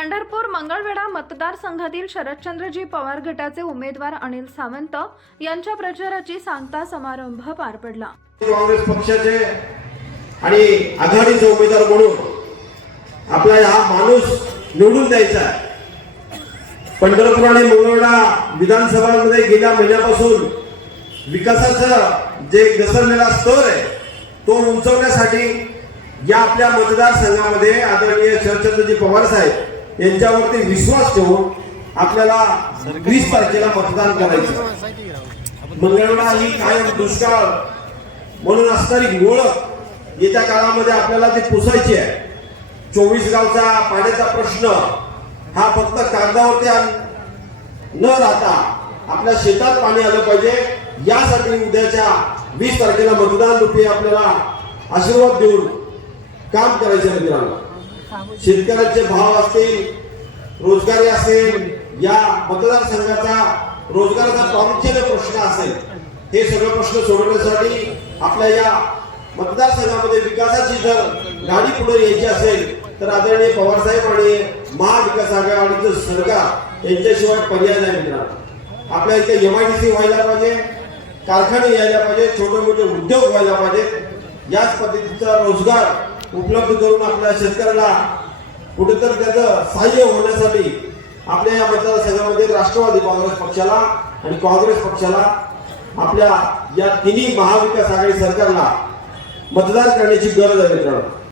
पंढरपूर मंगळवेढा मतदारसंघातील शरदचंद्रजी पवार गटाचे उमेदवार अनिल सावंत यांच्या प्रचाराची सांगता समारंभ पार पडला. काँग्रेस पक्षाचे आणि आघाडीचे उमेदवार म्हणून आपला हा माणूस निवडून द्यायचा पंढरपूर आणि मंगळवेढा विधानसभामध्ये गेल्या महिन्यापासून विकासाचं जे घसरलेला स्तर आहे तो उंचवण्यासाठी या आपल्या मतदारसंघामध्ये आदरणीय शरदचंद्रजी पवार साहेब यांच्यावरती विश्वास ठेवून आपल्याला वीस तारखेला मतदान करायचं. मंगळवेढा ही कायम दुष्काळ म्हणून असणारी ओळख येत्या काळामध्ये आपल्याला ती पुसायची आहे. चोवीस गावचा पाण्याचा प्रश्न हा फक्त कागदावरती न राहता आपल्या शेतात पाणी आलं पाहिजे. यासाठी उद्याच्या वीस तारखेला मतदान रुपये आपल्याला आशीर्वाद देऊन काम करायचं आहे मित्रांनो. शेतकऱ्यांचे भाव असतील रोजगारी असेल या मतदारसंघाचा रोजगाराचा प्रामुख्याने प्रश्न असेल हे सगळे प्रश्न सोडवण्यासाठी आपल्या या मतदारसंघामध्ये विकासाची जर गाडी पुढे यायची असेल तर आदरणीय पवारसाहेब आणि महाविकास आघाडीचं सरकार यांच्याशिवाय पर्याय नाही मिळणार. आपल्या इथे एम आय डी सी व्हायला पाहिजे कारखाने यायला पाहिजे छोटे मोठे उद्योग व्हायला पाहिजेत याच पद्धतीचा रोजगार उपलब्ध करून आपल्या शेतकऱ्याला कुठेतरी त्याचं सहाय्य होण्यासाठी आपल्या या मतदारसंघामध्ये राष्ट्रवादी काँग्रेस पक्षाला आणि काँग्रेस पक्षाला आपल्या या तिन्ही महाविकास आघाडी सरकारला मतदान करण्याची गरज आहे मित्रांनो.